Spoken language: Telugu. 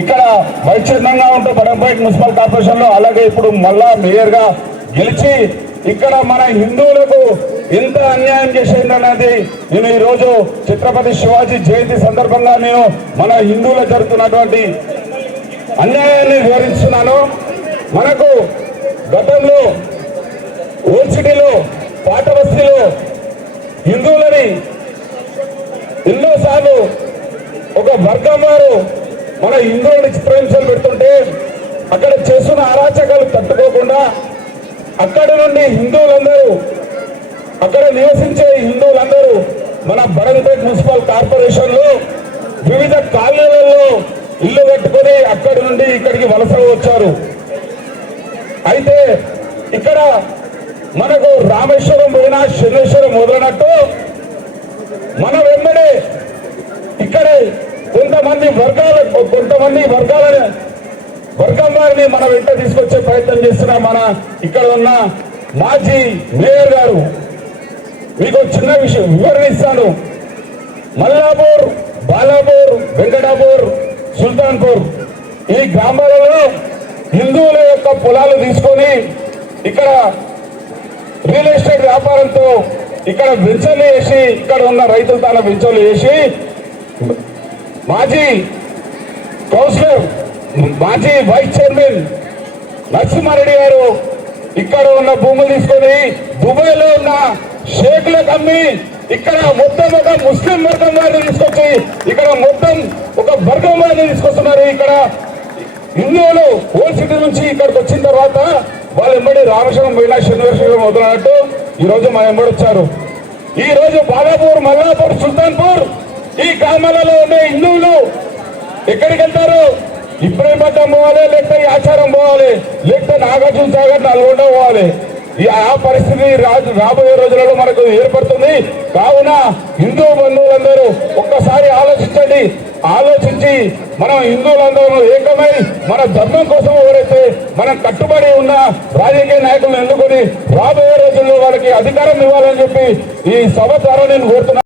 ఇక్కడ వైస్ చైర్మన్ గా ఉంటూ బడంపేట మున్సిపల్ కార్పొరేషన్ లో, అలాగే ఇప్పుడు మళ్ళా మేయర్ గా గెలిచి ఇక్కడ మన హిందువులకు ఎంత అన్యాయం చేసిందనేది నేను ఈ రోజు ఛత్రపతి శివాజీ జయంతి సందర్భంగా నేను మన హిందువులకు జరుగుతున్నటువంటి అన్యాయాన్ని వివరిస్తున్నాను. మనకు గతంలో ఓల్డ్ సిటీలో పాత బస్తీలో హిందువులని ఎన్నోసార్లు ఒక వర్గం వారు మన హిందువులని చిత్రహింసలు పెడుతుంటే అక్కడ చేస్తున్న అరాచకాలు తట్టుకోకుండా అక్కడి నుండి హిందువులందరూ, అక్కడ నివసించే హిందువులందరూ మన బడంపేట మున్సిపల్ కార్పొరేషన్ లో వివిధ కాలనీలలో ఇల్లు కట్టుకొని అక్కడి నుండి ఇక్కడికి వలస వచ్చారు. అయితే ఇక్కడ మనకు రామేశ్వరం పోయినా శనేశ్వరం మొదలైనట్టు మన వెంబడే ఇక్కడే కొంతమంది వర్గం వారిని మన వెంట తీసుకొచ్చే ప్రయత్నం చేస్తున్న మన ఇక్కడ ఉన్న మాజీ మేయర్ గారు, మీకు చిన్న విషయం వివరణిస్తాను. మల్లాపూర్, బాలాపూర్, వెంకటాపూర్, సుల్తాన్పూర్ ఈ గ్రామాలలో హిందువుల యొక్క పొలాలు తీసుకొని ఇక్కడ రియల్ ఎస్టేట్ వ్యాపారంతో ఇక్కడ వెంచర్లు వేసి, ఇక్కడ ఉన్న రైతుల తాన వెంచర్లు వేసి మాజీ కౌన్సిలర్, మాజీ వైస్ చైర్మన్ నరసింహారెడ్డి గారు ఇక్కడ ఉన్న భూములు తీసుకొని దుబాయ్లో ఉన్న షేక్లకు అమ్మి ఇక్కడ మొత్తం ఒక ముస్లిం వర్గం వారిని తీసుకొచ్చి ఇక్కడ మొత్తం ఒక వర్గం వారిని తీసుకొస్తున్నారు. ఇక్కడ హిందువులు ఓల్డ్ సిటీ నుంచి ఇక్కడికి వచ్చిన తర్వాత వాళ్ళు ఎంబడి రామేశ్వరం పోయినా శనివేశ్వరం మొదలైనట్టు ఈ రోజు మా ఎంబడి వచ్చారు. ఈ రోజు బాలాపూర్, మల్లాపూర్, సుల్తాన్పూర్ ఈ గ్రామాలలో ఉండే హిందువులు ఎక్కడికి వెళ్తారు? ఇబ్రహీంపట్నం పోవాలి, లేకపోతే ఆచారం పోవాలి, లేకపోతే నాగార్జున సాగర్, నల్గొండ పోవాలి. ఆ పరిస్థితి రాబోయే రోజులలో మనకు ఏర్పడుతుంది. కావున హిందూ బంధువులందరూ ఒక్కసారి ఆలోచించండి. ఆలోచించి మనం హిందువులందరూ ఏకమై మన ధర్మం కోసం ఎవరైతే మనం కట్టుబడి ఉన్న రాజకీయ నాయకులను ఎన్నుకొని రాబోయే రోజుల్లో వాళ్ళకి అధికారం ఇవ్వాలని చెప్పి ఈ సభ ద్వారా నేను కోరుతున్నాను.